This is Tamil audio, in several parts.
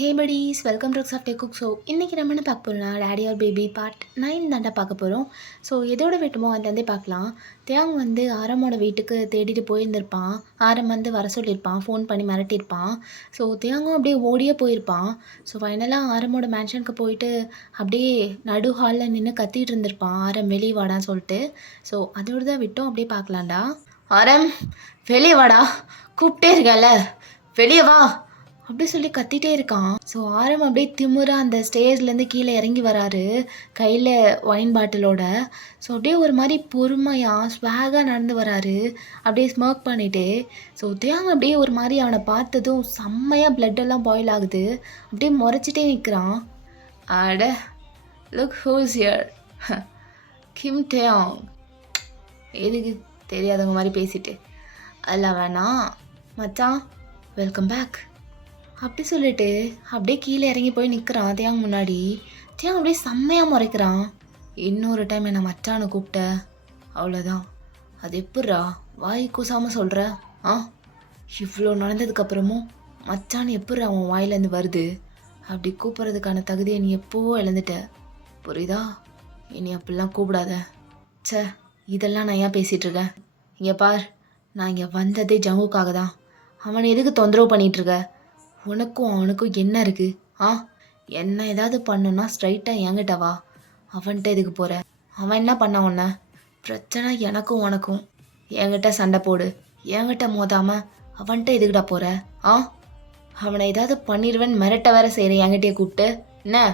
Hey buddies, welcome to soft cook. So இன்றைக்கி நம்ம என்ன பார்க்க போகிறோம்னா டேடி ஆர் பேபி பார்ட் 9 தாண்டா பார்க்க போகிறோம். ஸோ எதோட விட்டுமோ அதுலேருந்தே பார்க்கலாம். தியாங் வந்து ஆரமோட வீட்டுக்கு தேடிட்டு போயிருந்திருப்பான். ஆரம் வந்து வர சொல்லியிருப்பான், ஃபோன் பண்ணி மிரட்டியிருப்பான். ஸோ தியாங்கும் அப்படியே ஓடியே போயிருப்பான். ஸோ ஃபைனலாக ஆரமோட மேன்ஷனுக்கு போயிட்டு அப்படியே நடு ஹாலில் நின்று கத்திட்டு இருந்திருப்பான், ஆரம் வெளியே வாடான்னு சொல்லிட்டு. ஸோ அதோடு தான் விட்டோம், அப்படியே பார்க்கலாம்டா. ஆரம் வெளியே வாடா, கூப்பிட்டே இருக்கல, வெளியே வா அப்படி சொல்லி கத்திட்டே இருக்கான். ஸோ ஆரம் அப்படியே திமுறா அந்த ஸ்டேஜ்லேருந்து கீழே இறங்கி வராரு, கையில் ஒயின் பாட்டிலோட. ஸோ அப்படியே ஒரு மாதிரி பொறுமையாக ஸ்வாகாக நடந்து வராரு, அப்படியே ஸ்மோக் பண்ணிட்டு. ஸோ தியாங் அப்படியே ஒரு மாதிரி அவனை பார்த்ததும் செம்மையாக பிளட்டெல்லாம் பாயில் ஆகுது, அப்படியே முறைச்சிட்டே நிற்கிறான். அட லுக் ஹூஸ் ஹியர், கிம் தியாங். எதுக்கு தெரியாதவங்க மாதிரி பேசிட்டு அதெல்லாம் வேணாம் மச்சான், வெல்கம் பேக் அப்படி சொல்லிட்டு அப்படியே கீழே இறங்கி போய் நிற்கிறான் தியாங் முன்னாடி. தியாங் அப்படியே செம்மையாக முறைக்கிறான். இன்னொரு டைம் என்னை மச்சான்னு கூப்பிட்ட அவ்வளோதான். அது எப்பட்றா வாய் கூசாமல் சொல்கிற? இவ்வளோ நடந்ததுக்கப்புறமும் மச்சான்னு எப்பட்றா அவன் வாயிலேருந்து வருது? அப்படி கூப்பிட்றதுக்கான தகுதியை நீ எப்போவோ இழந்துட்ட, புரியுதா? இனி அப்படிலாம் கூப்பிடாத. சே, இதெல்லாம் நான் ஏன் பேசிகிட்ருக்கேன்? இங்கே பார், நான் இங்கே வந்ததே ஜங்குக்காக தான். அவனை எதுக்கு தொந்தரவு பண்ணிகிட்ருக்க? உனக்கும் அவனுக்கும் என்ன இருக்குது? என்ன ஏதாவது பண்ணுன்னா ஸ்ட்ரைட்டாக என்கிட்ட வா, அவன்கிட்ட எதுக்கு போகிற? அவன் என்ன பண்ண உன்ன? பிரச்சனை எனக்கும் உனக்கும். என்கிட்ட சண்டை போடு, என்கிட்ட மோதாமல் அவன்கிட்ட எதுக்கிட்ட போகிற? அவனை ஏதாவது பண்ணிடுவேன்னு மிரட்ட வேற செய்கிறேன் என்கிட்டயே கூப்பிட்டு. என்ன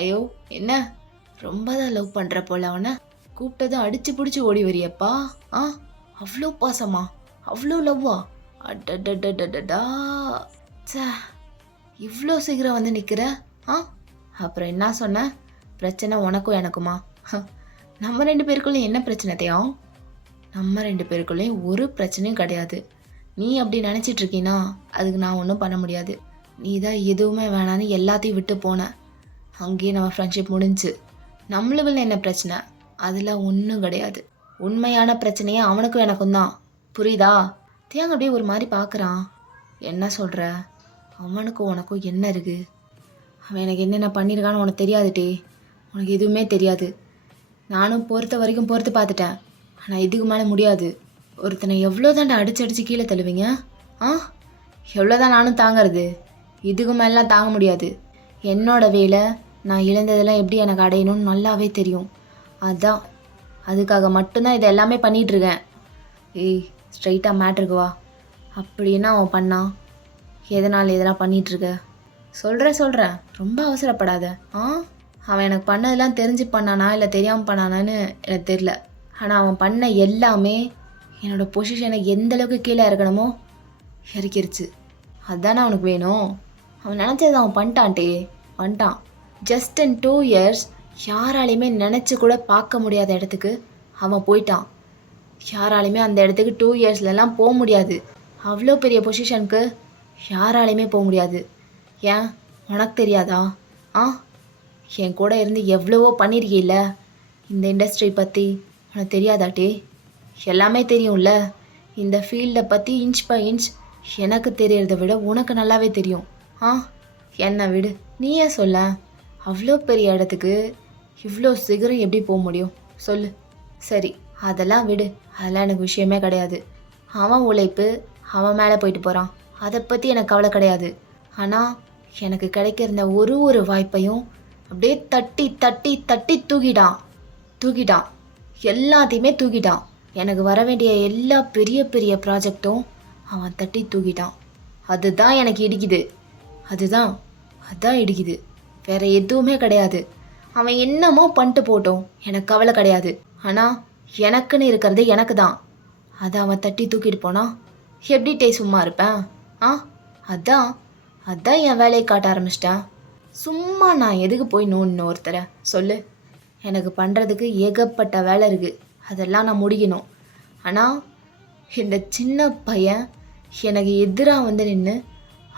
ஐயோ, என்ன ரொம்ப தான் லவ் பண்ணுற போல? அவனை கூப்பிட்டதை அடித்து பிடிச்சி ஓடி வரியப்பா. அவ்வளோ பாசமா, அவ்வளோ லவ்வா? அடடடடடா, சே, இவ்வளோ சீக்கிரம் வந்து நிற்கிற? அப்புறம் என்ன சொன்ன? பிரச்சனை உனக்கும் எனக்குமா? நம்ம 2 பேருக்குள்ளேயும் என்ன பிரச்சனை தேவும்? நம்ம 2 பேருக்குள்ளேயும் ஒரு பிரச்சனையும் கிடையாது. நீ அப்படி நினச்சிட்ருக்கீன்னா அதுக்கு நான் ஒன்றும் பண்ண முடியாது. நீ தான் எதுவுமே வேணான்னு எல்லாத்தையும் விட்டு போன, அங்கேயே நம்ம ஃப்ரெண்ட்ஷிப் முடிஞ்சு. நம்மளுக்குள்ள என்ன பிரச்சனை? அதில் ஒன்றும் கிடையாது. உண்மையான பிரச்சனையே அவனுக்கும் எனக்கும் தான், புரியுதா? தேங்க அப்படியே ஒரு மாதிரி பார்க்குறான். என்ன சொல்கிற? அவனுக்கும் உனக்கும் என்ன இருக்குது? அவன் எனக்கு என்னென்ன பண்ணியிருக்கான்னு உனக்கு தெரியாதுட்டே. உனக்கு எதுவுமே தெரியாது. நானும் பொறுத்த வரைக்கும் பொறுத்து பார்த்துட்டேன், ஆனால் இதுக்கு மேலே முடியாது. ஒருத்தனை எவ்வளோ தாண்டா அடிச்சு கீழே தள்ளுவீங்க? எவ்வளோதான் நானும் தாங்கிறது? இதுக்கு மேலாம் தாங்க முடியாது. என்னோட வேலை, நான் இழந்ததெல்லாம் எப்படி எனக்கு அடையணும்னு நல்லாவே தெரியும். அதுதான், அதுக்காக மட்டும்தான் இதை எல்லாமே பண்ணிகிட்ருக்கேன். ஏய், ஸ்ட்ரைட்டாக மேட்ருக்கு வா. அப்படின்னா அவன் பண்ணான், எதனால் இதெல்லாம் பண்ணிகிட்ருக்க? சொல்கிறேன், ரொம்ப அவசரப்படாத. அவன் எனக்கு பண்ணதெல்லாம் தெரிஞ்சு பண்ணானா இல்லை தெரியாமல் பண்ணானான்னு எனக்கு தெரில. ஆனால் அவன் பண்ண எல்லாமே என்னோடய பொசிஷனை எந்த அளவுக்கு கீழே இறக்கணுமோ இறக்கிருச்சு. அதுதானே அவனுக்கு வேணும். அவன் நினச்சது அவன் பண்ணிட்டான். ஜஸ்ட் இன் 2 years யாராலையுமே நினச்சி கூட பார்க்க முடியாத இடத்துக்கு அவன் போயிட்டான். யாராலையுமே அந்த இடத்துக்கு 2 yearsலலாம் போக முடியாது. அவ்வளோ பெரிய பொசிஷனுக்கு யாராலையுமே போக முடியாது. ஏன் உனக்கு தெரியாதா? என் கூட இருந்து எவ்வளவோ பண்ணியிருக்கீல்ல. இந்த இண்டஸ்ட்ரி பற்றி உனக்கு தெரியாதாட்டே? எல்லாமே தெரியும்ல. இந்த ஃபீல்டை பற்றி இன்ச் பை இன்ச் எனக்கு தெரியறத விட உனக்கு நல்லாவே தெரியும். என்னை விடு, நீயே சொல்ல. அவ்வளோ பெரிய இடத்துக்கு இவ்வளோ சீக்கிரம் எப்படி போக முடியும் சொல்லு? சரி, அதெல்லாம் விடு, அதெல்லாம் எனக்கு விஷயமே கிடையாது. அவன் உழைப்பு அவன் மேலே போயிட்டு போகிறான், அதை பற்றி எனக்கு கவலை கிடையாது. ஆனால் எனக்கு கிடைக்கிற ஒரு வாய்ப்பையும் அப்படியே தட்டி தட்டி தட்டி தூக்கிட்டான். எல்லாத்தையுமே தூக்கிட்டான். எனக்கு வர வேண்டிய எல்லா பெரிய பெரிய ப்ராஜெக்டும் அவன் தட்டி தூக்கிட்டான். அதுதான் எனக்கு இடிக்குது. அதான் இடிக்குது, வேற எதுவுமே கிடையாது. அவன் என்னமோ பண்ணிட்டு போட்டோம், எனக்கு கவலை கிடையாது. ஆனால் எனக்குன்னு இருக்கிறது எனக்கு தான். அதை அவன் தட்டி தூக்கிட்டு போனான், எப்படிட்டே சும்மா இருப்பேன்? அதான் என் வேலையை காட்ட ஆரம்பிச்சிட்டேன். சும்மா நான் எதுக்கு போய் ஒருத்தரை சொல்லு? எனக்கு பண்ணுறதுக்கு ஏகப்பட்ட வேலை இருக்குது, அதெல்லாம் நான் முடிக்கணும். ஆனால் இந்த சின்ன பையன் எனக்கு எதிராக வந்து நின்று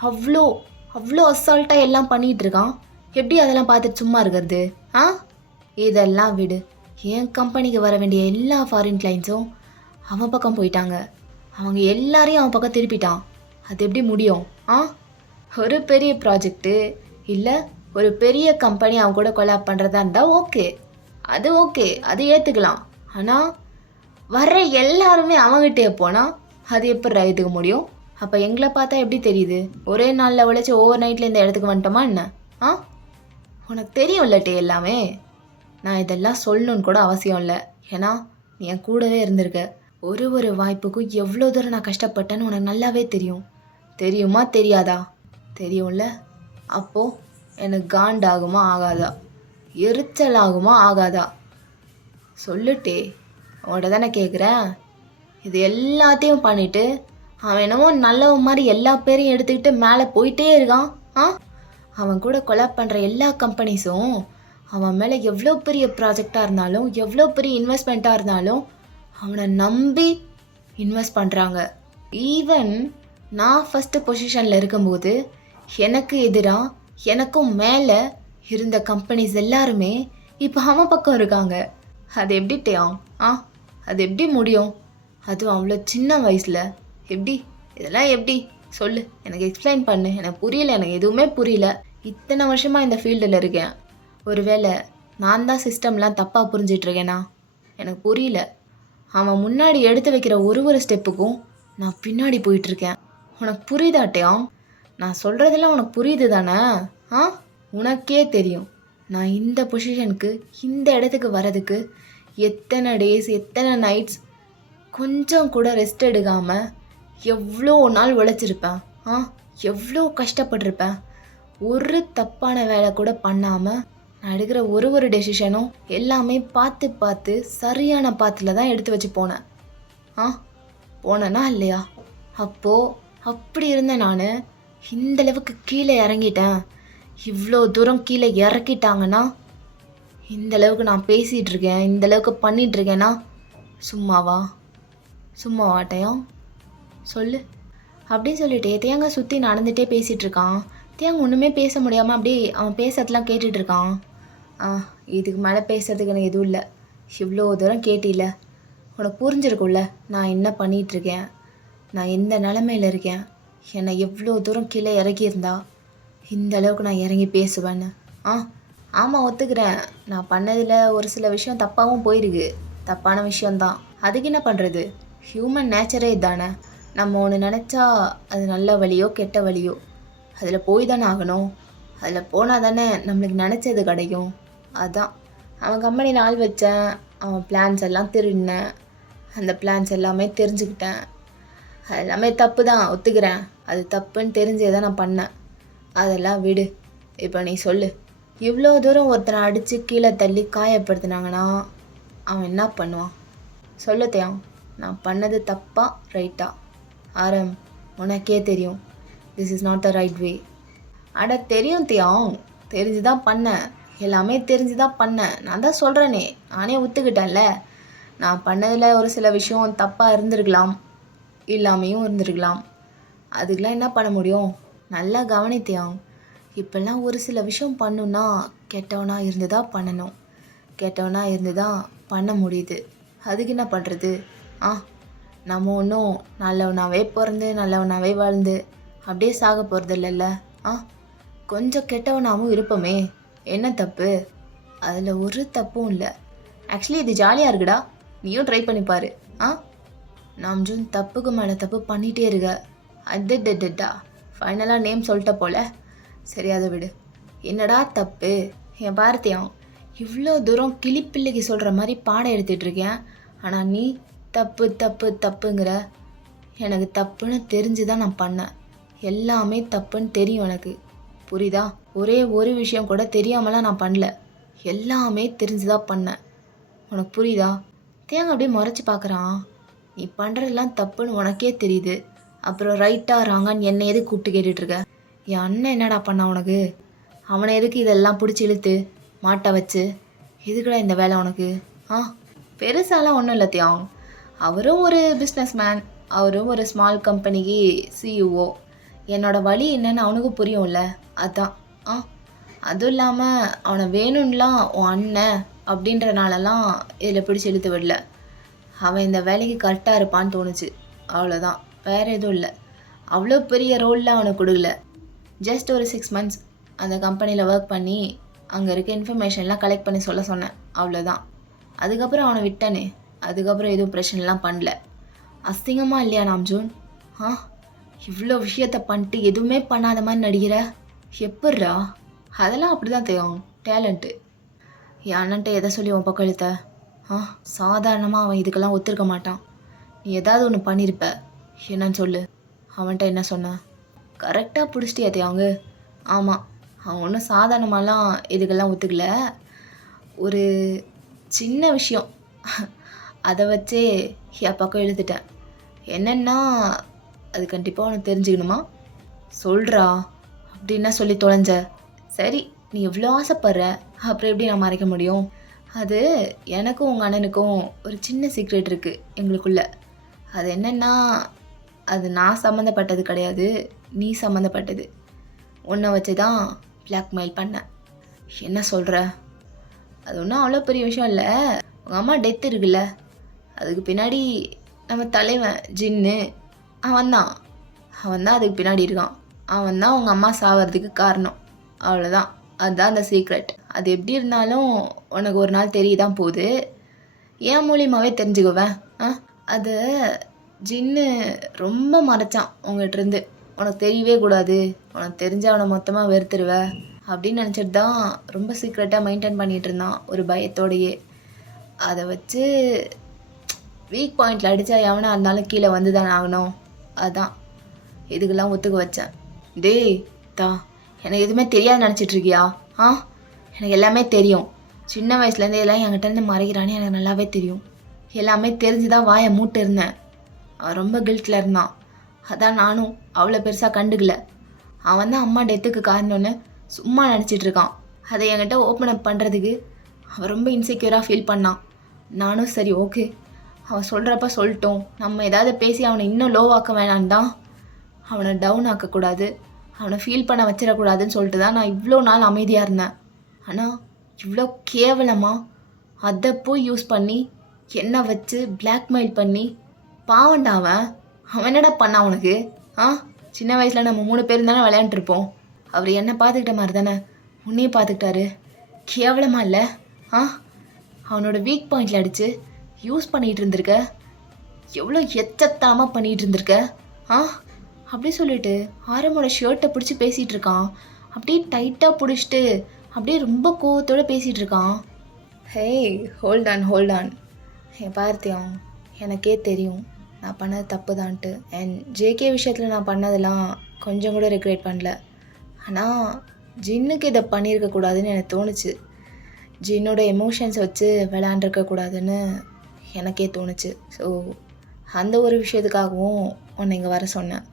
அவ்வளோ அசால்ட்டாக எல்லாம் பண்ணிகிட்ருக்கான். எப்படி அதெல்லாம் பார்த்துட்டு சும்மா இருக்கிறது? இதெல்லாம் விடு. என் கம்பெனிக்கு வர வேண்டிய எல்லா ஃபாரின் கிளைண்ட்ஸும் அவன் பக்கம் போயிட்டாங்க. அவங்க எல்லாரையும் அவன் பக்கம் திருப்பிட்டான். அது எப்படி முடியும்? ஒரு பெரிய ப்ராஜெக்ட்டு இல்லை ஒரு பெரிய கம்பெனி அவன் கூட கொலாப் பண்ணுறதா இருந்தால் ஓகே, அது ஓகே, அது ஏற்றுக்கலாம். ஆனால் வர்ற எல்லாருமே அவங்ககிட்டே போனால் அது எப்படி ஏற்றுக்க முடியும்? அப்போ எங்களை பார்த்தா எப்படி தெரியுது? ஒரே நாளில் உழைச்சி ஓவர் நைட்டில் இந்த இடத்துக்கு வந்துட்டோமா என்ன? ஆ, உனக்கு தெரியும்லட்டே எல்லாமே. நான் இதெல்லாம் சொல்லணுன்னு கூட அவசியம் இல்லை, ஏன்னா நீ என் கூடவே இருந்திருக்க. ஒரு வாய்ப்புக்கும் எவ்வளோ தூரம் நான் கஷ்டப்பட்டேன்னு உனக்கு நல்லாவே தெரியும். தெரியுமா தெரியாதா? தெரியும்ல. அப்போது எனக்கு காண்டாகுமா ஆகாதா? எரிச்சல் ஆகுமா ஆகாதா? சொல்லுட்டே, உன்கிட்ட தானே கேட்குறேன். இது எல்லாத்தையும் பண்ணிவிட்டு அவன் என்னமோ நல்லவன் மாதிரி எல்லா பேரையும் எடுத்துக்கிட்டு மேலே போயிட்டே இருக்கான். ஆ, அவன் கூட கொலாப் பண்ணுற எல்லா கம்பெனிஸும் அவன் மேலே எவ்வளோ பெரிய ப்ராஜெக்டாக இருந்தாலும் எவ்வளோ பெரிய இன்வெஸ்ட்மெண்ட்டாக இருந்தாலும் அவனை நம்பி இன்வெஸ்ட் பண்ணுறாங்க. ஈவன் நான் ஃபஸ்ட்டு பொசிஷனில் இருக்கும்போது எனக்கு எதிராக எனக்கும் மேலே இருந்த கம்பெனிஸ் எல்லாருமே இப்போ அவன் பக்கம் இருக்காங்க. அது எப்படி டேம்? அது எப்படி முடியும்? அதுவும் அவ்வளோ சின்ன வயசில் எப்படி? இதெல்லாம் எப்படி? சொல்லு, எனக்கு எக்ஸ்பிளைன் பண்ணு. எனக்கு புரியல, எனக்கு எதுவுமே புரியல. இத்தனை வருஷமாக இந்த ஃபீல்டில் இருக்கேன். ஒருவேளை நான் தான் சிஸ்டம்லாம் தப்பாக புரிஞ்சிட்ருக்கேனா? எனக்கு புரியல. அவன் முன்னாடி எடுத்து வைக்கிற ஒரு ஸ்டெப்புக்கும் நான் பின்னாடி போயிட்டுருக்கேன். உனக்கு புரியுதாட்டையாம்? நான் சொல்கிறதெல்லாம் உனக்கு புரியுது தானே? உனக்கே தெரியும் நான் இந்த பொசிஷனுக்கு இந்த இடத்துக்கு வர்றதுக்கு எத்தனை டேஸ் எத்தனை நைட்ஸ் கொஞ்சம் கூட ரெஸ்ட் எடுக்காமல் எவ்வளோ நாள் உழைச்சிருப்பேன். எவ்வளோ கஷ்டப்பட்டிருப்பேன். ஒரு தப்பான வேலை கூட பண்ணாமல் நான் எடுக்கிற ஒரு டெசிஷனும் எல்லாமே பார்த்து சரியான பாத்தில் தான் எடுத்து வச்சு போனேன். போனேன்னா இல்லையா? அப்போது அப்படி இருந்தேன் நான். இந்தளவுக்கு கீழே இறங்கிட்டேன். இவ்வளோ தூரம் கீழே இறக்கிட்டாங்கன்னா இந்தளவுக்கு நான் பேசிகிட்டு இருக்கேன், இந்தளவுக்கு பண்ணிகிட்ருக்கேன்னா சும்மாவாட்டையும் சொல்லு அப்படின்னு சொல்லிட்டு தேங்க சுற்றி நடந்துகிட்டே பேசிகிட்டு இருக்கான். தேங்க ஒன்றுமே பேச முடியாமல் அப்படியே அவன் பேசுறதுலாம் கேட்டுட்ருக்கான். இதுக்கு மேலே பேசுறதுக்கு எனக்கு எதுவும் இல்லை. இவ்வளோ தூரம் கேட்டில, உனக்கு புரிஞ்சிருக்கும்ல நான் என்ன பண்ணிகிட்ருக்கேன், நான் எந்த நிலமையில் இருக்கேன், என்னை எவ்வளோ தூரம் கீழே இறக்கியிருந்தா இந்த அளவுக்கு நான் இறங்கி பேசுவேன்னு. ஆமாம், ஒத்துக்கிறேன். நான் பண்ணதில் ஒரு சில விஷயம் தப்பாகவும் போயிருக்கு. தப்பான விஷயந்தான். அதுக்கு என்ன பண்ணுறது? ஹியூமன் நேச்சரே இதானே. நம்ம ஒன்று நினச்சா அது நல்ல வழியோ கெட்ட வழியோ அதில் போய் தானே ஆகணும். அதில் போனால் தானே நம்மளுக்கு நினச்சது கிடைக்கும். அதான் அவன் கம்பெனியில் ஆள் வச்சேன். அவன் பிளான்ஸ் எல்லாம் திருடினேன். அந்த பிளான்ஸ் எல்லாமே தெரிஞ்சுக்கிட்டேன். அது எல்லாமே தப்பு தான், ஒத்துக்கிறேன். அது தப்புன்னு தெரிஞ்சே தான் நான் பண்ணேன். அதெல்லாம் விடு. இப்போ நீ சொல்லு, இவ்வளோ தூரம் ஒருத்தனை அடித்து கீழே தள்ளி காயப்படுத்தினாங்கன்னா அவன் என்ன பண்ணுவான்? சொல்லத்தையான், நான் பண்ணது தப்பா ரைட்டா? ஆரம், உனக்கே தெரியும். This is not the right way. அட தெரியும் தியாம், தெரிஞ்சு தான் பண்ணேன். எல்லாமே தெரிஞ்சு தான் பண்ணேன். நான் தான் சொல்கிறேனே, நானே ஒத்துக்கிட்டேன்ல. நான் பண்ணதில் ஒரு சில விஷயம் தப்பாக இருந்திருக்கலாம், இல்லாமையும் இருந்திருக்கலாம். அதுக்கெலாம் என்ன பண்ண முடியும்? நல்லா கவனித்தியாம். இப்போல்லாம் ஒரு சில விஷயம் பண்ணுன்னா கெட்டவனாக இருந்து தான் பண்ணணும், கெட்டவனாக இருந்து தான் பண்ண முடியுது. அதுக்கு என்ன பண்ணுறது? நம்ம ஒன்றும் நல்லவனாகவே பிறந்து நல்லவனாகவே வாழ்ந்து அப்படியே சாக போகிறது இல்லைல்ல. கொஞ்சம் கெட்டவனாகவும் இருப்போமே, என்ன தப்பு? அதில் ஒரு தப்பும் இல்லை. ஆக்சுவலி இது ஜாலியாக இருக்குடா, நீயும் ட்ரை பண்ணிப்பாரு. நாம்ஜுன் தப்புக்கு மேலே தப்பு பண்ணிகிட்டே இருக்க. அட்டா ஃபைனலாக நேம் சொல்லிட்ட போல. சரி, அதை விடு. என்னடா தப்பு? என் பார்த்தியான், இவ்வளோ தூரம் கிளிப்பிள்ளைக்கு சொல்கிற மாதிரி பாடம் எடுத்துகிட்ருக்கேன். ஆனால் நீ தப்பு தப்பு தப்புங்கிற. எனக்கு தப்புன்னு தெரிஞ்சு தான் நான் பண்ணேன். எல்லாமே தப்புன்னு தெரியும் எனக்கு, புரியுதா? ஒரே ஒரு விஷயம் கூட தெரியாமலாம் நான் பண்ணல. எல்லாமே தெரிஞ்சு தான் பண்ணேன். உனக்கு புரியுதா? தேங்க அப்படியே முறைச்சி பார்க்குறான். நீ பண்ணுறதெல்லாம் தப்புன்னு உனக்கே தெரியுது, அப்புறம் ரைட்டாக ராங்கான்னு என்னை எதுக்கு கூப்பிட்டு கேட்டுட்ருக்க? என் அண்ணன் என்னடா பண்ணா உனக்கு? அவனை எதுக்கு இதெல்லாம் பிடிச்சி இழுத்து மாட்ட வச்சு? எதுக்குடா இந்த வேலை உனக்கு? பெருசாலாம் ஒன்றும் இல்லை தியாங். அவரும் ஒரு பிஸ்னஸ் மேன், அவரும் ஒரு ஸ்மால் கம்பெனிக்கு சிஇஓ. என்னோடய வழி என்னன்னு அவனுக்கு புரியும்ல, அதான். அதுவும் இல்லாமல் அவனை வேணும்லாம் உன் அண்ணன் அப்படின்றனாலலாம் இதில் பிடிச்சி இழுத்து விடல. அவன் இந்த வேலைக்கு கரெக்டாக இருப்பான்னு தோணுச்சு, அவ்வளோதான். வேறு எதுவும் இல்லை. அவ்வளோ பெரிய ரோலில் அவனுக்கு கொடுக்கல. ஜஸ்ட் ஒரு 6 மந்த்ஸ் அந்த கம்பெனியில் ஒர்க் பண்ணி அங்கே இருக்க இன்ஃபர்மேஷன்லாம் கலெக்ட் பண்ணி சொல்ல சொன்னேன், அவ்வளோதான். அதுக்கப்புறம் அவனை விட்டானே, அதுக்கப்புறம் எதுவும் பிரச்சனைலாம் பண்ணல. அசிங்கமாக இல்லையா நாம்ஜூன்? ஆ, இவ்வளோ விஷயத்த பண்ணிட்டு எதுவுமே பண்ணாத மாதிரி நடிக்கிற, எப்பட்றா? அதெல்லாம் அப்படி தான் தெரியும், டேலண்ட்டு. என் அண்ணன்ட்ட எதை சொல்லி உன் பக்கம் இழுத்த? ஆ, சாதாரணமாக அவன் இதுக்கெல்லாம் ஒத்துருக்க மாட்டான். நீ ஏதாவது ஒன்று பண்ணியிருப்ப, என்னன்னு சொல்லு. அவன்கிட்ட என்ன சொன்ன? கரெக்டாக பிடிச்சிட்டியா தேவாங்க? ஆமாம், அவன் ஒன்றும் சாதாரணமாலாம் இதுக்கெல்லாம் ஒத்துக்கல. ஒரு சின்ன விஷயம், அதை வச்சே என் பக்கம் இழுத்துட்டேன். என்னென்னா அது கண்டிப்பாக உனக்கு தெரிஞ்சுக்கணுமா? சொல்கிறா அப்படின்னா சொல்லி தொலைஞ்ச. சரி, நீ எவ்வளோ ஆசைப்படுற, அப்புறம் எப்படி நான் மறைக்க முடியும்? அது எனக்கும் உங்கள் அண்ணனுக்கும் ஒரு சின்ன சீக்ரெட் இருக்குது எங்களுக்குள்ள. அது என்னென்னா, அது நான் சம்மந்தப்பட்டது கிடையாது, நீ சம்மந்தப்பட்டது. உன்னை வச்சு தான் பிளாக்மெயில் பண்ணேன். என்ன சொல்கிற? அது ஒன்றும் அவ்வளோ பெரிய விஷயம் இல்லை. உங்கள் அம்மா டெத் இருக்குல்ல, அதுக்கு பின்னாடி நம்ம தலைவன் ஜின்னு அவன் தான் அதுக்கு பின்னாடி இருக்கான். அவன் தான் உங்கள் அம்மா சாவறதுக்கு காரணம், அவ்வளோதான். அதுதான் அந்த சீக்ரெட். அது எப்படி இருந்தாலும் உனக்கு ஒரு நாள் தெரியதான் போகுது. ஏன் மூலியமாகவே தெரிஞ்சுக்குவேன். அது ஜின்னு ரொம்ப மறைச்சான் உங்கள்கிட்டருந்து. உனக்கு தெரியவே கூடாது, உனக்கு தெரிஞ்ச அவனை மொத்தமாக வெறுத்துருவ அப்படின்னு நினச்சிட்டு தான் ரொம்ப சீக்ரெட்டாக மெயின்டைன் பண்ணிகிட்டு இருந்தான், ஒரு பயத்தோடையே. அதை வச்சு வீக் பாயிண்டில் அடித்தா எவனாக இருந்தாலும் கீழே வந்து தானே ஆகணும். அதான் இதுக்கெல்லாம் ஒத்துக்க வச்சேன். டேய் தா, எனக்கு எதுவுமே தெரியாது நினச்சிட்ருக்கியா? எனக்கு எல்லாமே தெரியும். சின்ன வயசுலேருந்தே எல்லாம் என்கிட்டருந்து மறைக்கிறானே எனக்கு நல்லாவே தெரியும். எல்லாமே தெரிஞ்சு தான் வாயை மூட்டு இருந்தேன். அவன் ரொம்ப கில்ட்டில் இருந்தான், அதான் நானும் அவ்வளோ பெருசாக கண்டுக்கல. அவன் தான் அம்மா டெத்துக்கு காரணம்னு சும்மா நினச்சிட்ருக்கான். அதை என்கிட்ட ஓப்பன் அப் பண்ணுறதுக்கு அவன் ரொம்ப இன்செக்யூராக ஃபீல் பண்ணான். நானும் சரி ஓகே, அவன் சொல்கிறப்ப சொல்லிட்டோம், நம்ம ஏதாவது பேசி அவனை இன்னும் லோவாக்க வேணான்னு தான், அவனை டவுன் ஆக்கக்கூடாது, அவனை ஃபீல் பண்ண வச்சிடக்கூடாதுன்னு சொல்லிட்டு தான் நான் இவ்வளோ நாள் அமைதியாக இருந்தேன். ஆனால் இவ்வளோ கேவலமாக அதை போய் யூஸ் பண்ணி என்னை வச்சு பிளாக்மெயில் பண்ணி பாவண்டா அவன் என்னடா பண்ணான் உனக்கு? சின்ன வயசில் நம்ம 3 பேரும் தானே விளையாண்டுருப்போம். அவர் என்னை பார்த்துக்கிட்ட மாதிரி தானே உன்னையும் பார்த்துக்கிட்டாரு. கேவலமாக இல்லை? அவனோட வீக் பாயிண்டில் அடித்து யூஸ் பண்ணிகிட்டு இருந்திருக்க, எவ்வளோ எச்சத்தனமாக பண்ணிகிட்டு இருந்திருக்க. அப்படி சொல்லிட்டு ஆரமோட ஷர்ட்டை பிடிச்சி பேசிகிட்டு இருக்கான். அப்படியே டைட்டாக பிடிச்சிட்டு அப்படியே ரொம்ப கோவத்தோடு பேசிகிட்டு இருக்கான். Hey, hold on. என் பார்த்தியம், எனக்கே தெரியும் நான் பண்ணது தப்பு தான்ட்டு. அண்ட் ஜேகே விஷயத்தில் நான் பண்ணதெல்லாம் கொஞ்சம் கூட ரெக்ரெட் பண்ணல. ஆனால் ஜின்னுக்கு இதை பண்ணியிருக்கக்கூடாதுன்னு எனக்கு தோணுச்சு. ஜின்னோட எமோஷன்ஸை வச்சு விளையாண்டுருக்கக்கூடாதுன்னு எனக்கே தோணுச்சு. ஸோ அந்த ஒரு விஷயத்துக்காகவும் உன்னை இங்கே வர சொன்னேன்.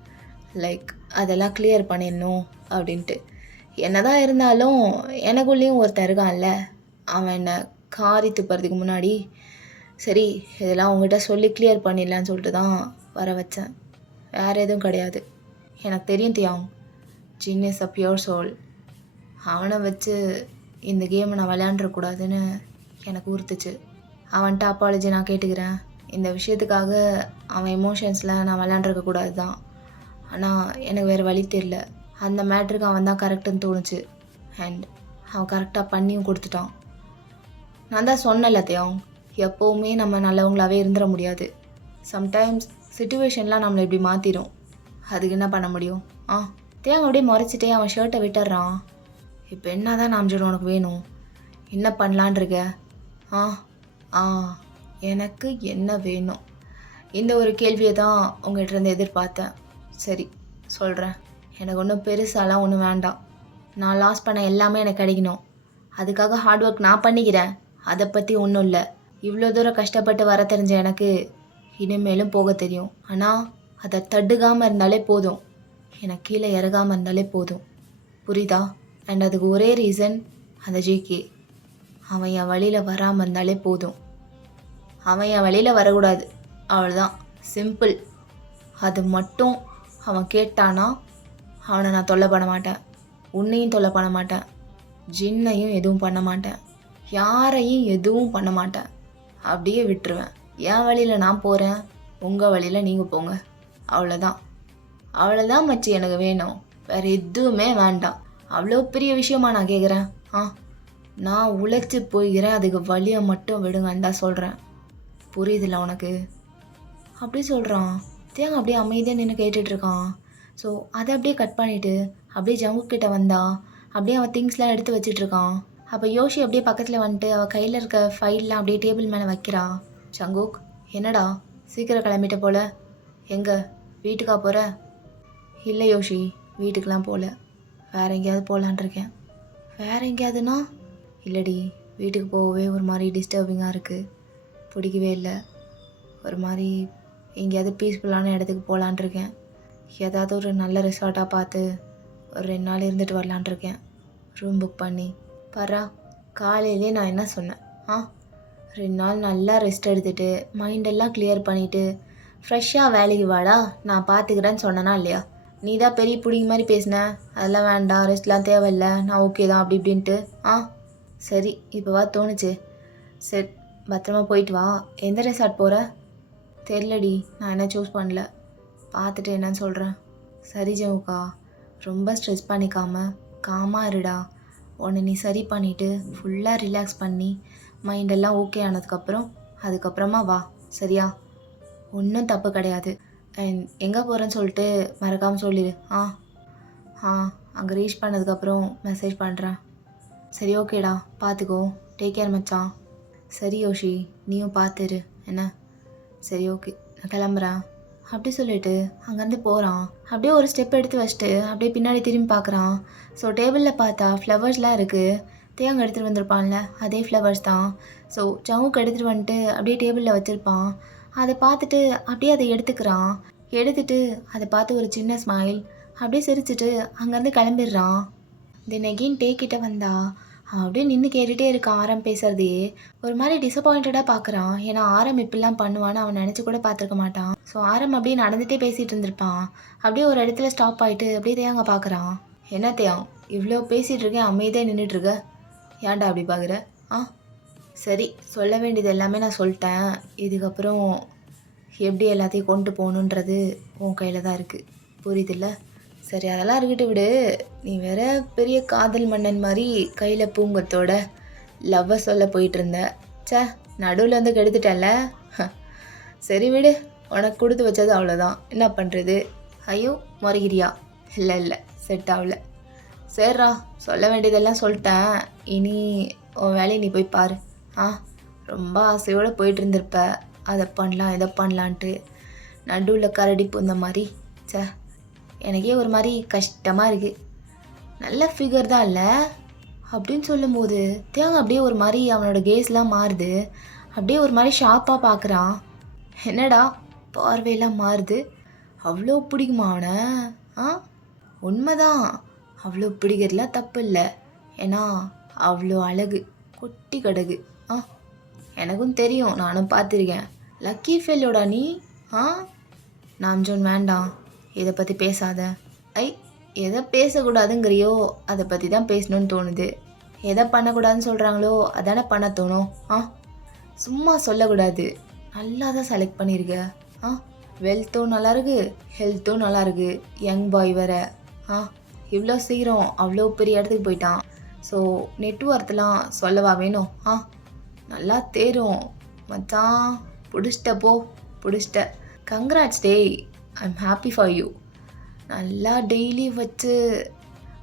லைக் அதெல்லாம் கிளியர் பண்ணிடணும் அப்படின்ட்டு. என்ன தான் இருந்தாலும் எனக்குள்ளேயும் ஒருத்தன் இருக்கான்ல, அவன் என்னை காரி துப்புறதுக்கு முன்னாடி சரி இதெல்லாம் உங்கள்கிட்ட சொல்லி கிளியர் பண்ணிடலான்னு சொல்லிட்டு தான் வர வச்சேன். வேறு எதுவும் கிடையாது. எனக்கு தெரியும் தியாங், ஜின் இஸ் அ பியூர் சோல். அவனை வச்சு இந்த கேமை நான் விளையாண்டுறக்கூடாதுன்னு எனக்கு உறுத்துச்சு. அவன்கிட்ட அப்பாலஜி நான் கேட்டுக்கிறேன். இந்த விஷயத்துக்காக அவன் எமோஷன்ஸில் நான் விளையாண்டுருக்கக்கூடாது தான். ஆனால் எனக்கு வேறு வழி தெரியல. அந்த மேட்ருக்கு அவன் தான் கரெக்டுன்னு தோணுச்சு. அண்ட் அவன் கரெக்டாக பண்ணியும் கொடுத்துட்டான். நான் தான் சொன்னல தியாங், எப்போவுமே நம்ம நல்லவங்களாகவே இருந்துட முடியாது. சம்டைம்ஸ் சிச்சுவேஷன்லாம் நம்மளை இப்படி மாற்றிடும். அதுக்கு என்ன பண்ண முடியும்? தியாங் அப்படியே முறைச்சிட்டே அவன் ஷர்ட்டை விட்டுறான். இப்போ என்ன தான் நாம்ஜூன் உனக்கு வேணும்? என்ன பண்ணலான் இருக்க? எனக்கு என்ன வேணும்? இந்த ஒரு கேள்வியை தான் உங்கள்கிட்ட இருந்து எதிர்பார்த்தேன். சரி சொல்கிறேன். எனக்கு ஒன்றும் பெருசாலாம் ஒன்றும் வேண்டாம். நான் லாஸ் பண்ண எல்லாமே எனக்கு கிடைக்கணும். அதுக்காக ஹார்ட் ஒர்க் நான் பண்ணிக்கிறேன், அதை பற்றி ஒன்றும் இல்லை. இவ்வளோ தூரம் கஷ்டப்பட்டு வர தெரிஞ்ச எனக்கு இனிமேலும் போக தெரியும். ஆனால் அதை தடுக்காமல் இருந்தாலே போதும், எனக்கு கீழே இறகாமல் இருந்தாலே போதும். புரியுதா? அண்ட் அதுக்கு ஒரே ரீசன் அந்த ஜேகே. அவன் என் வழியில் வராமல் இருந்தாலே போதும். அவன் என் வழியில் வரக்கூடாது, அவ்வளோதான், சிம்பிள். அது மட்டும் அவன் கேட்டானா அவனை நான் தொல்லை பண்ண மாட்டேன். உன்னையும் தொல்லை பண்ண மாட்டேன், ஜின்னையும் எதுவும் பண்ண மாட்டேன், யாரையும் எதுவும் பண்ண மாட்டேன். அப்படியே விட்டுருவேன். என் வழியில் நான் போகிறேன், உங்கள் வழியில் நீங்கள் போங்க, அவ்வளோதான். அவ்வளோதான் மச்சி எனக்கு வேணும். வேறு எதுவுமே வேண்டாம். அவ்வளோ பெரிய விஷயமா நான் கேட்குறேன்? ஆ, நான் உழைச்சி போய்கிறேன், அதுக்கு வழியை மட்டும் விடுங்கன்னு தான் சொல்கிறேன். புரியுதுல்ல உனக்கு? அப்படி சொல்கிறான். தேங்க அப்படியே அமைதியாக நின்று கேட்டுட்ருக்கான். ஸோ அதை அப்படியே கட் பண்ணிவிட்டு அப்படியே ஜங்குக் கிட்ட வந்தா. அப்படியே அவன் திங்ஸ்லாம் எடுத்து வச்சிட்ருக்கான். அப்போ யோஷி அப்படியே பக்கத்தில் வந்துட்டு அவள் கையில் இருக்க ஃபைல்லாம் அப்படியே டேபிள் மேலே வைக்கிறா. ஜங்குக், என்னடா சீக்கிரம் கிளம்பிட்ட போல, எங்கே வீட்டுக்கா போகிற? இல்லை யோஷி, வீட்டுக்கெலாம் போகல, வேறு எங்கேயாவது போகலான் இருக்கேன். வேறு எங்கேயாவதுன்னா? இல்லடி, வீட்டுக்கு போகவே ஒரு மாதிரி டிஸ்டர்பிங்காக இருக்குது, பிடிக்கவே இல்லை. ஒரு மாதிரி எங்கேயாவது பீஸ்ஃபுல்லான இடத்துக்கு போகலான் இருக்கேன். ஏதாவது ஒரு நல்ல ரிசார்ட்டாக பார்த்து ஒரு 2 நாள் இருந்துட்டு வரலான் இருக்கேன், ரூம் புக் பண்ணி. பரா, காலையிலே நான் என்ன சொன்னேன்? 2 நாள் நல்லா ரெஸ்ட் எடுத்துகிட்டு மைண்டெல்லாம் கிளியர் பண்ணிவிட்டு ஃப்ரெஷ்ஷாக வேலைக்கு வாடா, நான் பார்த்துக்கிறேன்னு சொன்னேனா இல்லையா? நீ தான் பெரிய பிடிங்க மாதிரி பேசின, அதெல்லாம் வேண்டாம், ரெஸ்ட்லாம் தேவையில்லை, நான் ஓகே தான் அப்படி இப்படின்ட்டு. சரி, இப்போவா தோணுச்சு. சரி, பத்திரமா போயிட்டு வா. எந்த ரெசார்ட் போகிற? தெரிலடி, நான் என்ன சூஸ் பண்ணல, பார்த்துட்டு என்னன்னு சொல்கிறேன். சரி ஜவுக்கா, ரொம்ப ஸ்ட்ரெஸ் பண்ணிக்காம காமாக இருடா. உன்னை நீ சரி பண்ணிவிட்டு ஃபுல்லாக ரிலாக்ஸ் பண்ணி மைண்டெல்லாம் ஓகே அதுக்கப்புறமா வா, சரியா? ஒன்றும் தப்பு கிடையாது. அண்ட் எங்கே போகிறேன்னு சொல்லிட்டு மறக்காமல் சொல்லிடு. அங்கே ரீச் பண்ணதுக்கப்புறம் மெசேஜ் பண்ணுறேன். சரி, ஓகேடா, பார்த்துக்கோ, டேக் கேர் மச்சான். சரி யோஷி, நீயும் பார்த்துரு என்ன? சரி, ஓகே, நான் கிளம்புறேன் அப்படி சொல்லிட்டு அங்கேருந்து போகிறான். அப்படியே ஒரு ஸ்டெப் எடுத்து வச்சுட்டு அப்படியே பின்னாடி திரும்பி பார்க்குறான். ஸோ டேபிளில் பார்த்தா ஃப்ளவர்ஸ்லாம் இருக்குது. தேங்க எடுத்துகிட்டு வந்திருப்பான்ல, அதே ஃப்ளவர்ஸ் தான். ஸோ ஜவுக்கு எடுத்துகிட்டு வந்துட்டு அப்படியே டேபிளில் வச்சுருப்பான். அதை பார்த்துட்டு அப்படியே அதை எடுத்துட்டு அதை பார்த்து ஒரு சின்ன ஸ்மைல் அப்படியே சிரிச்சிட்டு அங்கேருந்து கிளம்பிடுறான். தென் அகெயின் டே கிட்ட வந்தா அவன் அப்படியே நின்று கேட்டுகிட்டே இருக்கான். ஆரம் பேசுகிறதே ஒரு மாதிரி டிசப்பாயிண்டடாக பார்க்குறான். ஏன்னா ஆரம் இப்படிலாம் பண்ணுவான்னு அவன் நினச்சி கூட பார்த்துருக்க மாட்டான். ஸோ ஆரம் அப்படியே நடந்துகிட்டே பேசிகிட்டு இருந்திருப்பான். அப்படியே ஒரு இடத்துல ஸ்டாப் ஆகிட்டு அப்படியே தேங்க பார்க்குறான். என்ன தேங், இவ்வளோ பேசிகிட்டு இருக்கேன், அமைதியாக நின்றுட்டுருக்க, ஏன்டா அப்படி பார்க்குற? சரி, சொல்ல வேண்டியது எல்லாமே நான் சொல்லிட்டேன், இதுக்கப்புறம் எப்படி எல்லாத்தையும் கொண்டு போகணுன்றது உன் கையில் தான் இருக்குது, புரியுதில்ல? சரி, அதெல்லாம் இருக்கட்டு விடு. நீ வேற பெரிய காதல் மன்னன் மாதிரி கையில் பூங்கத்தோட லவ்வை சொல்ல போயிட்டு இருந்த. நடுவில் வந்து கெடுத்துட்டல. சரி விடு, உனக்கு கொடுத்து வச்சது அவ்வளோதான், என்ன பண்ணுறது? ஐயோ, முறைகிறியா? இல்லை, செட் ஆகல. சரிடா, சொல்ல வேண்டியதெல்லாம் சொல்லிட்டேன், இனி உன் வேலையை நீ போய் பாரு. ரொம்ப ஆசையோடு போயிட்டு இருந்திருப்ப, அதை பண்ணலாம் இதை பண்ணலான்ட்டு, நடுவில் கரடி பூந்த மாதிரி. எனக்கே ஒரு மாதிரி கஷ்டமாக இருக்குது. நல்ல ஃபிகர் தான் இல்லை அப்படின்னு சொல்லும்போது தேங்க அப்படியே ஒரு மாதிரி அவனோட கேஸ்லாம் மாறுது. அப்படியே ஒரு மாதிரி ஷார்ப்பாக பார்க்குறான். என்னடா பார்வையெல்லாம் மாறுது, அவ்வளோ பிடிக்குமா அவனை? உண்மைதான், அவ்வளோ பிடிக்கிறதுலாம் தப்பு இல்லை. ஏன்னா அவ்வளோ அழகு, கொட்டி கடகு. எனக்கும் தெரியும், நானும் பார்த்துருக்கேன். லக்கி ஃபெல்லோடா நீ. நாம்ஜோன் வேண்டாம், இதை பற்றி பேசாத. எதை பேசக்கூடாதுங்கிறியோ அதை பற்றி தான் பேசணும்னு தோணுது. எதை பண்ணக்கூடாதுன்னு சொல்கிறாங்களோ அதானே பண்ண தோணும். சும்மா சொல்லக்கூடாது. நல்லா தான் செலக்ட் பண்ணியிருக்க. வெல்த்தும் நல்லாயிருக்கு, ஹெல்த்தும் நல்லாயிருக்கு, யங் பாய் வேற. இவ்வளோ சீக்கிரம் அவ்வளோ பெரிய இடத்துக்கு போயிட்டான். ஸோ நெட்ஒர்க்லாம் சொல்லவா வேணும்? நல்லா தேரும் மச்சான், பிடிச்சிட்ட. கங்க்ராட்ஸ் டே, ஐம் ஹாப்பி ஃபார் யூ. நல்லா டெய்லி வச்சு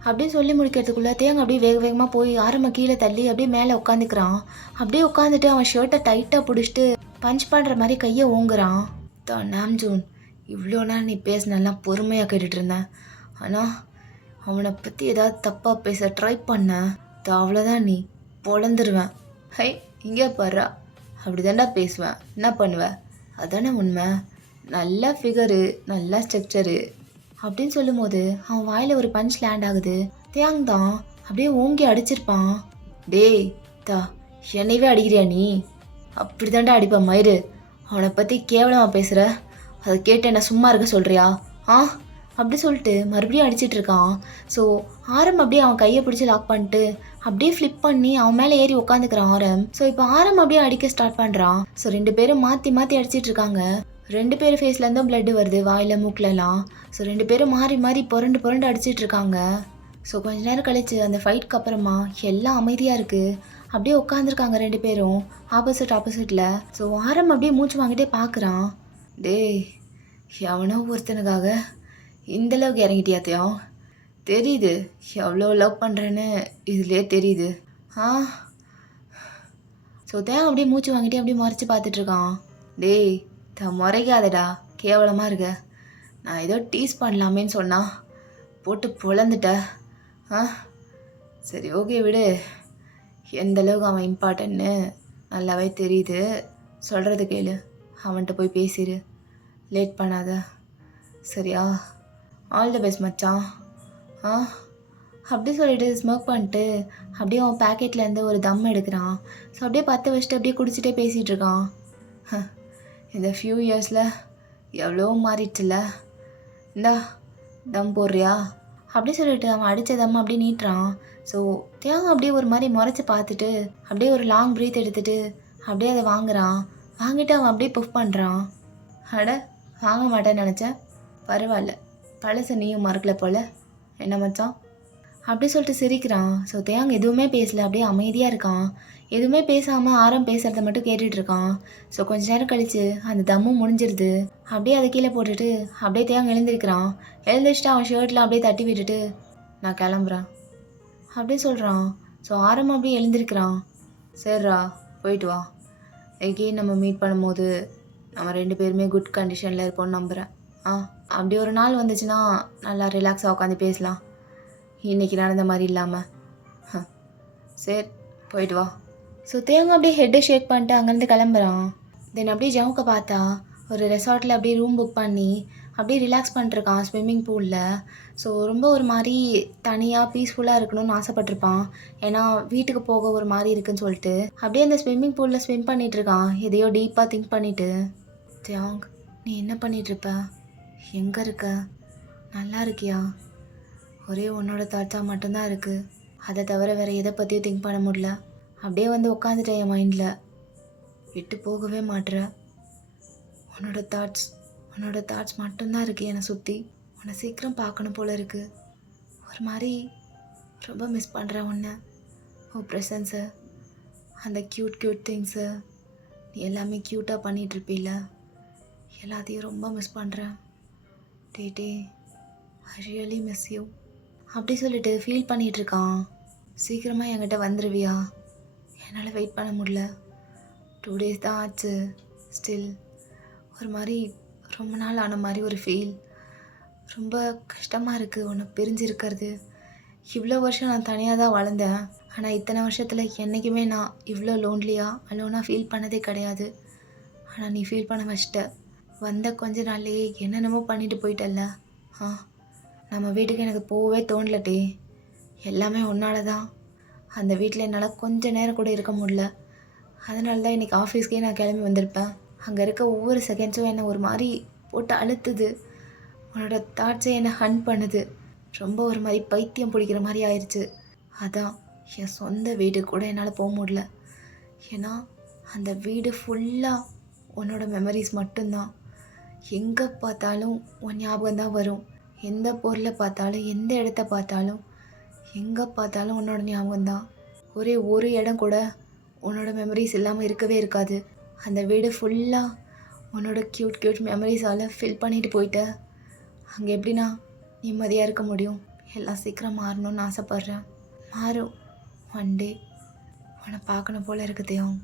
அப்படியே சொல்லி முடிக்கிறதுக்குள்ளே தேங்க அப்படியே வேகமாக போய் ஆரம்ப கீழே தள்ளி அப்படியே மேலே உட்காந்துக்கிறான். அப்படியே உட்காந்துட்டு அவன் ஷர்ட்டை டைட்டாக பிடிச்சிட்டு பஞ்ச் பண்ணுற மாதிரி கையை ஓங்குறான். நாம்ஜூன், இவ்வளோ நேரம் நீ பேசினெல்லாம் பொறுமையாக கேட்டுட்டு இருந்தேன். ஆனால் அவனை பற்றி ஏதாவது தப்பாக பேச ட்ரை பண்ண, அவ்வளோதான், நீ பொழந்துருவேன். இங்கே பாடுறா, அப்படி தாண்டா பேசுவேன், என்ன பண்ணுவேன், அதானே உண்மை. நல்ல ஃபிகரு, நல்ல ஸ்ட்ரக்சரு அப்படின்னு சொல்லும்போது அவன் வாயில் ஒரு பஞ்ச் லேண்ட் ஆகுது. தேங் தான் அப்படியே ஓங்கி அடிச்சிருப்பான். டேய் என்னையவே அடிக்கிறியா நீ? அப்படி தாண்டா அடிப்பான் மயிறு. அவனை பற்றி கேவலமாக பேசுகிற, அதை கேட்டு என்ன சும்மா இருக்க சொல்கிறியா? அப்படி சொல்லிட்டு மறுபடியும் அடிச்சிட்டு இருக்கான். ஸோ ஆரம் அப்படியே அவன் கையை பிடிச்சி லாக் பண்ணிட்டு அப்படியே ஃப்ளிப் பண்ணி அவன் மேலே ஏறி உட்காந்துக்கிறான் ஆரம். ஸோ இப்போ ஆரம் அப்படியே அடிக்க ஸ்டார்ட் பண்ணுறான். ஸோ 2 பேரும் மாற்றி அடிச்சிட்டு இருக்காங்க. 2 பேர் ஃபேஸ்லேருந்தும் பிளட் வருது வாயில் மூக்கிலலாம். ஸோ 2 பேரும் மாறி மாறி புரண்டு புரண்டு அடிச்சிட்டு இருக்காங்க. ஸோ கொஞ்ச நேரம் கழிச்சு அந்த ஃபைட்க்கு அப்புறமா எல்லாம் அமைதியாக இருக்குது. அப்படியே உட்காந்துருக்காங்க 2 பேரும் ஆப்போசிட்டில். ஸோ ஆரம் அப்படியே மூச்சு வாங்கிட்டே பார்க்குறான். டேய், எவனோ ஒருத்தனுக்காக இந்தளவுக்கு இறங்கிட்டியா தியாங்? தெரியுது எவ்வளோ லவ் பண்ணுறேன்னு இதுலேயே தெரியுது. ஆ. ஸோ தியாங் அப்படியே மூச்சு வாங்கிட்டே அப்படியே முறைச்சி பார்த்துட்ருக்கான். டேய், முறைக்காதடா, கேவலமாக இருக்க. நான் ஏதோ டீஸ் பண்ணலாமேன்னு சொன்னா போட்டு பொழந்துட்ட. ஆ சரி, ஓகே விடு. எந்த அளவுக்கு அவன் இம்பார்ட்டன்ட்னு நல்லாவே தெரியுது. சொல்கிறது கேளு, அவன்கிட்ட போய் பேசிடு, லேட் பண்ணாத, சரியா? ஆல் த பெஸ்ட் மச்சான். ஆ அப்படி சொல்லிட்டு ஸ்மோக் பண்ணிட்டு அப்படியே அவன் பேக்கெட்லேருந்து ஒரு தம் எடுக்கிறான். ஸோ அப்படியே பற்ற வச்சுட்டு அப்படியே குடிச்சிட்டே பேசிகிட்டு இருக்கான். இந்த ஃபியூ இயர்ஸில் எவ்வளோ மாறிடுச்சுல, இந்தா தம் போடுறியா? அப்படி சொல்லிட்டு அவன் அடித்த தம் அப்படியே நீட்டுறான். ஸோ தியாகம் அப்படியே ஒரு மாதிரி முறைச்சி பார்த்துட்டு அப்படியே ஒரு லாங் ப்ரீத் எடுத்துகிட்டு அப்படியே அதை வாங்குறான். வாங்கிட்டு அவன் அப்படியே புஃப் பண்ணுறான். அட, வாங்க மாட்டேன்னு நினச்சேன், பரவாயில்ல, பழச நீயும் மறக்கல போல், என்ன மச்சான்? அப்படி சொல்லிட்டு சிரிக்கிறான். ஸோ தியாங் எதுவுமே பேசல, அப்படியே அமைதியாக இருக்கான். எதுவுமே பேசாமல் ஆரம் பேசுகிறத மட்டும் கேட்டுட்ருக்கான். ஸோ கொஞ்ச நேரம் கழித்து அந்த தம்மும் முடிஞ்சிருது. அப்படியே அதை கீழே போட்டுட்டு அப்படியே தியாங் எழுந்திருக்கிறான். எழுந்திரிச்சிட்டு அவன் ஷர்ட்லாம் அப்படியே தட்டி விட்டுட்டு நான் கிளம்புறேன் அப்படி சொல்கிறான். ஸோ ஆரம் அப்படியே எழுந்திருக்கிறான். சரிடா, போயிட்டு வா. எகெயின் நம்ம மீட் பண்ணும்போது நம்ம 2 பேருமே குட் கண்டிஷனில் இருப்போம்னு நம்புகிறேன். அப்படி ஒரு நாள் வந்துச்சுன்னா நல்லா ரிலாக்ஸாக உட்காந்து பேசலாம், இன்றைக்கி நடந்த மாதிரி இல்லாமல். சரி, போயிட்டு வா. ஸோ தேவங்க அப்படியே ஹெட்டை ஷேக் பண்ணிட்டு அங்கேருந்து கிளம்புறான். தென் அப்படியே ஜவுக்க பார்த்தா ஒரு ரெசார்ட்டில் அப்படியே ரூம் புக் பண்ணி அப்படியே ரிலாக்ஸ் பண்ணிட்டுருக்கான் ஸ்விம்மிங் பூலில். ஸோ ரொம்ப ஒரு மாதிரி தனியாக பீஸ்ஃபுல்லாக இருக்கணும்னு ஆசைப்பட்டிருப்பான். ஏன்னா வீட்டுக்கு போக ஒரு மாதிரி இருக்குன்னு சொல்லிட்டு அப்படியே அந்த ஸ்விம்மிங் பூலில் ஸ்விம் பண்ணிகிட்ருக்கான், எதையோ டீப்பாக திங்க் பண்ணிவிட்டு. தியாங், நீ என்ன பண்ணிகிட்ருப்ப? எங்கே இருக்க? நல்லா இருக்கியா? ஒரே உன்னோட தாட்ஸாக மட்டும்தான் இருக்குது, அதை தவிர வேறு எதை பற்றியும் திங்க் பண்ண முடியல. அப்படியே வந்து உட்காந்துட்டேன் என் மைண்டில், விட்டு போகவே மாட்டுற. உன்னோட தாட்ஸ் மட்டும்தான் இருக்குது என்னை சுற்றி. உன்னை சீக்கிரம் பார்க்கணும் போல் இருக்குது. ஒரு மாதிரி ரொம்ப மிஸ் பண்ணுறேன் உன்னை, உன் ப்ரெசன்ஸை, அந்த க்யூட் திங்ஸு, நீ எல்லாமே க்யூட்டாக பண்ணிகிட்ருப்பீல, எல்லாத்தையும் ரொம்ப மிஸ் பண்ணுறேன். டே, ஐ ரியலி மிஸ் யூ. அப்படி சொல்லிட்டு ஃபீல் பண்ணிகிட்ருக்கான். சீக்கிரமாக என்கிட்ட வந்துடுவியா? என்னால் வெயிட் பண்ண முடியல. 2 days தான் ஆச்சு. ஸ்டில் ஒரு மாதிரி ரொம்ப நாள் ஆன மாதிரி ஒரு ஃபீல். ரொம்ப கஷ்டமாக இருக்குது உன்னை பிரிஞ்சிருக்கிறது. இவ்வளோ வருஷம் நான் தனியாக தான் வளர்ந்தேன். ஆனால் இத்தனை வருஷத்தில் என்றைக்குமே நான் இவ்வளோ லோன்லியாக அலோனாக ஃபீல் பண்ணதே கிடையாது. ஆனால் நீ ஃபீல் பண்ண வச்சிட்ட. வந்த கொஞ்ச நாள்லேயே என்னென்னமோ பண்ணிட்டு போயிட்டல்ல. நம்ம வீட்டுக்கு எனக்கு போகவே தோணலட்டே. எல்லாமே உன்னால தான். அந்த வீட்டில் என்னால் கொஞ்ச நேரம் கூட இருக்க முடியல. அதனால தான் இன்றைக்கி ஆஃபீஸ்க்கே நான் கிளம்பி வந்திருப்பேன். அங்கே இருக்க ஒவ்வொரு செகண்ட்ஸும் என்னை ஒரு மாதிரி போட்டு அழுத்துது. உன்னோட தாட்ஸே என்னை ஹண்ட் பண்ணுது. ரொம்ப ஒரு மாதிரி பைத்தியம் பிடிக்கிற மாதிரி ஆயிடுச்சு. அதான் என் சொந்த வீட்டுக்கு கூட என்னால் போக முடியல. ஏன்னா அந்த வீடு ஃபுல்லாக உன்னோட மெமரிஸ் மட்டும்தான். எங்கே பார்த்தாலும் உன் ஞாபகம் தான் வரும். எந்த பொருளை பார்த்தாலும், எந்த இடத்த பார்த்தாலும், எங்கே பார்த்தாலும் உன்னோட ஞாபகம் தான். ஒரே ஒரு இடம் கூட உன்னோட மெமரிஸ் இல்லாமல் இருக்கவே இருக்காது. அந்த வீடு ஃபுல்லாக உன்னோட க்யூட் மெமரிஸால் ஃபில் பண்ணிட்டு போயிட்ட. அங்கே எப்படின்னா நிம்மதியாக இருக்க முடியும்? எல்லாம் சீக்கிரம் மாறணும்னு ஆசைப்பட்றேன். மாறும் ஒன் டே. உன்னை பார்க்கணும் போல் இருக்குதையும்.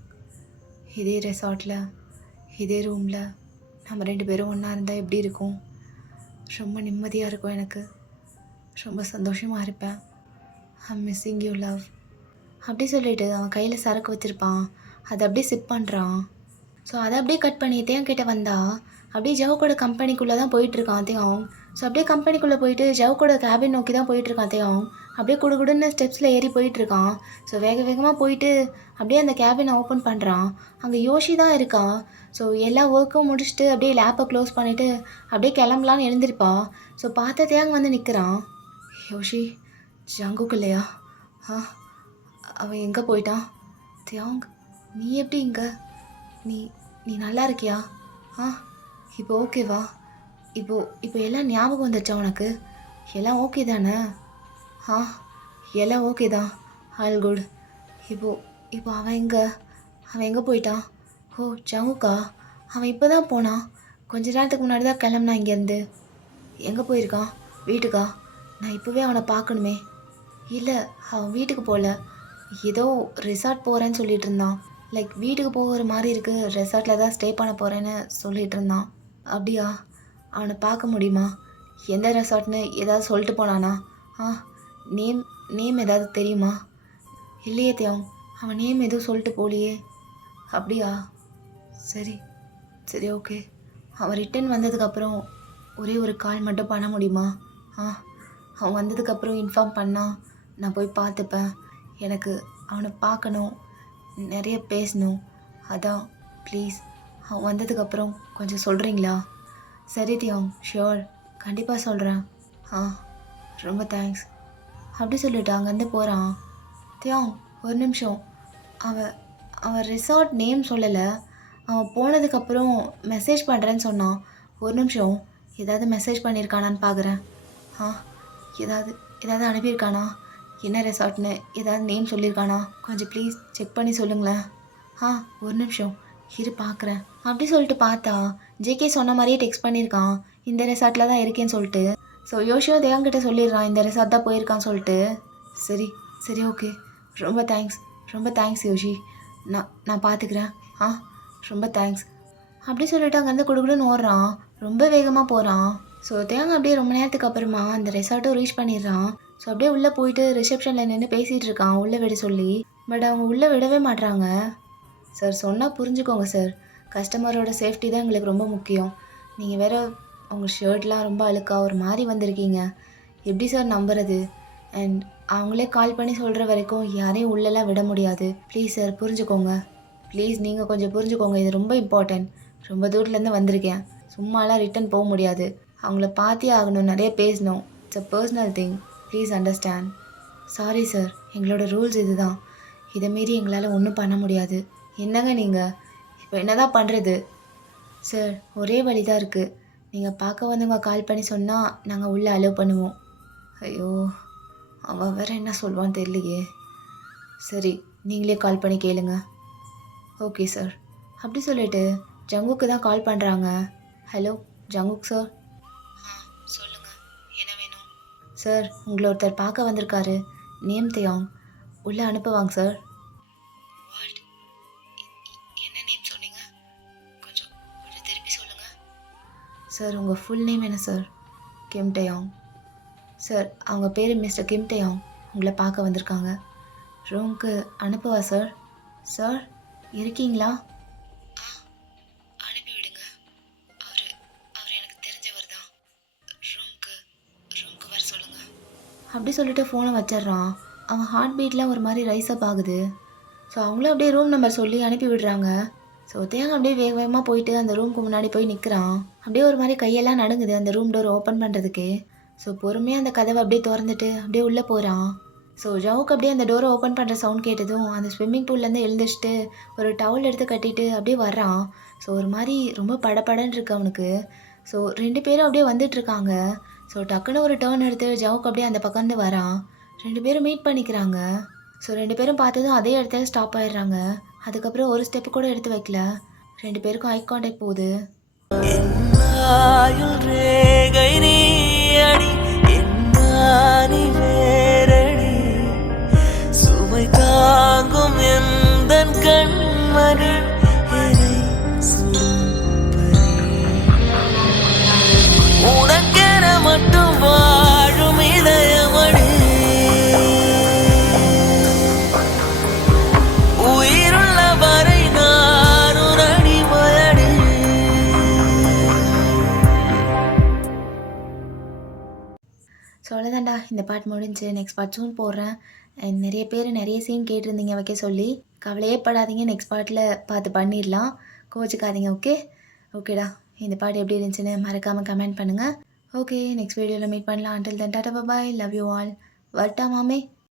இதே ரெசார்ட்டில், இதே ரூமில் நம்ம 2 பேரும் ஒன்றா இருந்தால் எப்படி இருக்கும்? ரொம்ப நிம்மதியாக இருக்கும். எனக்கு ரொம்ப சந்தோஷமாக இருப்பேன். I'm missing you love. அப்படி சொல்லிட்டு அவன் கையில் சரக்கு வச்சுருப்பான், அதை அப்படியே சிப் பண்ணுறான். ஸோ அதை அப்படியே கட் பண்ணி தேவன் கிட்ட வந்தா அப்படியே ஜவுக்கோட கம்பெனிக்குள்ளே தான் போயிட்டுருக்கான் தேவன். ஸோ அப்படியே கம்பெனிக்குள்ளே போயிட்டு ஜவுக்கோட கேபின் நோக்கி தான் போயிட்டுருக்கான் தேவன். அப்படியே குடுகுடுன்னு ஸ்டெப்ஸில் ஏறி போயிட்டுருக்கான். ஸோ வேகமாக போயிட்டு அப்படியே அந்த கேபினை ஓப்பன் பண்ணுறான். அங்கே யோஷி தான் இருக்கா. ஸோ எல்லா ஒர்க்கும் முடிச்சுட்டு அப்படியே லேப்பை க்ளோஸ் பண்ணிவிட்டு அப்படியே கிளம்பலான்னு எழுந்திருப்பா. ஸோ பார்த்த தேங் வந்து நிற்கிறான். யோஷி, ஜங்குக்கு இல்லையா? அவன் எங்கே போயிட்டான்? தியாங், நீ எப்படி இங்கே? நீ நல்லா இருக்கியா? இப்போ ஓகேவா? இப்போ இப்போ எல்லாம் ஞாபகம் வந்துருச்சா உனக்கு? எல்லாம் ஓகே தானே? ஆ, எல்லாம் ஓகே தான். All good. இப்போ இப்போ அவன் எங்கே போயிட்டான்? ஓ, ஜங்குக்கா? அவன் இப்போ தான் போனான். கொஞ்ச நேரத்துக்கு முன்னாடி தான் கிளம்புனான் இங்கேருந்து. எங்கே போயிருக்கான்? வீட்டுக்கா? நான் இப்போவே அவனை பார்க்கணுமே. இல்லை, அவன் வீட்டுக்கு போகல. ஏதோ ரிசார்ட் போகிறேன்னு சொல்லிட்டு இருந்தான். லைக் வீட்டுக்கு போகிற மாதிரி இருக்குது, ரெசார்ட்டில் தான் ஸ்டே பண்ண போகிறேன்னு சொல்லிட்டு இருந்தான். அப்படியா? அவனை பார்க்க முடியுமா? எந்த ரெசார்ட்னு ஏதாவது சொல்லிட்டு போனானா? ஆ, நேம் நேம் ஏதாவது தெரியுமா? இல்லையே தியாங், அவன் நேம் எதுவும் சொல்லிட்டு போலியே. அப்படியா? சரி சரி, ஓகே. அவன் ரிட்டன் வந்ததுக்கப்புறம் ஒரே ஒரு கால் மட்டும் பண்ண முடியுமா? ஆ, அவன் வந்ததுக்கப்புறம் இன்ஃபார்ம் பண்ணால் நான் போய் பார்த்துப்பேன். எனக்கு அவனை பார்க்கணும், நிறைய பேசணும். அதான் ப்ளீஸ், அவன் வந்ததுக்கப்புறம் கொஞ்சம் சொல்கிறீங்களா? சரி தியாங், ஷியோர், கண்டிப்பாக சொல்கிறேன். ஆ, ரொம்ப தேங்க்ஸ். அப்படி சொல்லிட்டு அங்கேருந்து போகிறான். தியாங், ஒரு நிமிஷம். அவன் அவன் ரிசார்ட் நேம் சொல்லலை. அவன் போனதுக்கப்புறம் மெசேஜ் பண்ணுறேன்னு சொன்னான். ஒரு நிமிஷம், ஏதாவது மெசேஜ் பண்ணியிருக்கானான்னு பார்க்குறேன். ஆ, ஏதாவது ஏதாவது அனுப்பியிருக்கானா? என்ன ரெசார்ட்னு ஏதாவது நேம் சொல்லியிருக்கானா? கொஞ்சம் ப்ளீஸ் செக் பண்ணி சொல்லுங்களேன். ஆ, ஒரு நிமிஷம் இரு பார்க்குறேன். அப்படி சொல்லிட்டு பார்த்தா ஜேகே சொன்ன மாதிரியே டெக்ஸ்ட் பண்ணியிருக்கான், இந்த ரெசார்ட்டில் தான் இருக்கேன்னு சொல்லிட்டு. ஸோ யோசியும் தேவங்கிட்ட சொல்லிடுறான் இந்த ரெசார்ட் தான் போயிருக்கான்னு சொல்லிட்டு. சரி சரி, ஓகே. ரொம்ப தேங்க்ஸ், ரொம்ப தேங்க்ஸ் யோஷி. நான் பார்த்துக்கிறேன். ஆ, ரொம்ப தேங்க்ஸ். அப்படி சொல்லிட்டு அங்கேருந்து குடுக்குடுன்னு ஓடுறான். ரொம்ப வேகமாக போகிறான். ஸோ தேங்க அப்படியே ரொம்ப நேரத்துக்கு அப்புறமா அந்த ரெசார்ட்டும் ரீச் பண்ணிடுறான். ஸோ அப்படியே உள்ளே போயிட்டு ரிசப்ஷனில் நின்று பேசிகிட்டு இருக்கான் உள்ளே விட சொல்லி. பட் அவங்க உள்ளே விடவே மாட்றாங்க. சார், சொன்னால் புரிஞ்சுக்கோங்க சார். கஸ்டமரோட சேஃப்டி தான் எங்களுக்கு ரொம்ப முக்கியம். நீங்கள் வேறு உங்கள் ஷர்ட்லாம் ரொம்ப அழுக்காக ஒரு மாதிரி வந்திருக்கீங்க. எப்படி சார் நம்புறது? அண்ட் அவங்களே கால் பண்ணி சொல்கிற வரைக்கும் யாரையும் உள்ளெல்லாம் விட முடியாது. ப்ளீஸ் சார், புரிஞ்சுக்கோங்க. ப்ளீஸ் நீங்கள் கொஞ்சம் புரிஞ்சுக்கோங்க, இது ரொம்ப இம்பார்ட்டன்ட். ரொம்ப தூரத்துலேருந்து வந்திருக்கேன், சும்மாலாம் ரிட்டன் போக முடியாது. அவங்கள பார்த்தே ஆகணும், நிறைய பேசணும். It's a personal thing, please understand. Sorry sir, எங்களோட ரூல்ஸ் இது தான். இதை மீறி எங்களால் ஒன்றும் பண்ண முடியாது. என்னங்க நீங்கள் இப்போ என்ன தான் பண்ணுறது? சார், ஒரே வழி தான் இருக்குது. நீங்கள் பார்க்க வந்தவங்க கால் பண்ணி சொன்னால் நாங்கள் உள்ளே அலோவ் பண்ணுவோம். ஐயோ, அவன் வேறு என்ன சொல்லுவான்னு தெரியலையே. சரி, நீங்களே கால் பண்ணி கேளுங்க. Okay sir. அப்படி சொல்லிட்டு ஜங்குக்கு தான் கால் பண்ணுறாங்க. Hello Jungkook sir. ஆ, சொல்லுங்கள், என்ன வேணும்? சார், உங்களை ஒருத்தர் பார்க்க வந்திருக்காரு. நேம் தியாங். உள்ளே அனுப்புவாங்க சார். வாட்? என்ன நேம் சொன்னீங்க? கொஞ்சம் கொஞ்சம் திருப்பி சொல்லுங்கள். சார், உங்கள் ஃபுல் நேம் என்ன சார்? கிம் டயாங். சார், அவங்க பேர் மிஸ்டர் கிம் டயாங். உங்களை பார்க்க வந்திருக்காங்க. ரூமுக்கு அனுப்புவா சார்? சார், இருக்கீங்களா? ஆ, அனுப்பி விடுங்க. அவர் அவர் எனக்கு தெரிஞ்சவர் தான். ரூமுக்கு ரூமுக்கு வர சொல்லுங்கள். அப்படி சொல்லிட்டு ஃபோனை வச்சிடுறான். அவன் ஹார்ட் பீட்லாம் ஒரு மாதிரி ரைஸ் அப் ஆகுது. ஸோ அவங்களும் அப்படியே ரூம் நம்பர் சொல்லி அனுப்பி விடுறாங்க. ஸோ தேங்க அப்படியே வேக வேகமாக போயிட்டு அந்த ரூமுக்கு முன்னாடி போய் நிற்கிறான். அப்படியே ஒரு மாதிரி கையெல்லாம் நடுங்குது அந்த ரூம் டோர் ஓப்பன் பண்ணுறதுக்கு. ஸோ பொறுமையாக அந்த கதவை அப்படியே திறந்துட்டு அப்படியே உள்ளே போகிறான். ஸோ ஜவுக்கு அப்படியே அந்த டோரை ஓப்பன் பண்ணுற சவுண்ட் கேட்டதும் அந்த ஸ்விம்மிங் பூல்லேருந்து எழுந்திரிச்சிட்டு ஒரு டவல் எடுத்து கட்டிட்டு அப்படியே வர்றான். ஸோ ஒரு மாதிரி ரொம்ப படபடன்னு இருக்கு அவனுக்கு. ஸோ 2 பேரும் அப்படியே வந்துட்டுருக்காங்க. ஸோ டக்குன்னு ஒரு டேர்ன் எடுத்து ஜவுக்கு அப்படியே அந்த பக்கம்ந்து வரான். 2 பேரும் மீட் பண்ணிக்கிறாங்க. ஸோ 2 பேரும் பார்த்ததும் அதே இடத்துல ஸ்டாப் ஆயிடுறாங்க. அதுக்கப்புறம் ஒரு ஸ்டெப்பு கூட எடுத்து வைக்கல. 2 பேருக்கும் ஐ கான்டாக்ட் போகுது. தாங்கும் எந்தன் கண்மணி உனக்கென மட்டும் வாழும் இதயமணி உயிருள்ள வரை நானும் அடிமையடி. ஸோ அவ்வளோதான்டா, இந்த பாட்டு முடிஞ்சு. நெக்ஸ்ட் பார்ட் சூன் போடுறேன். அண்ட் நிறைய பேர் நிறைய சீன் கேட்டிருந்தீங்க வைக்க சொல்லி. கவலையே படாதீங்க, நெக்ஸ்ட் பார்ட்டில் பார்த்து பண்ணிடலாம். கோச்சிக்காதீங்க. ஓகே ஓகேடா. இந்த பாட்டு எப்படி இருந்துச்சுன்னு மறக்காமல் கமெண்ட் பண்ணுங்கள். ஓகே, நெக்ஸ்ட் வீடியோவில் மீட் பண்ணலாம். Until then Tata bye, love you all. வரட்டா மாமே.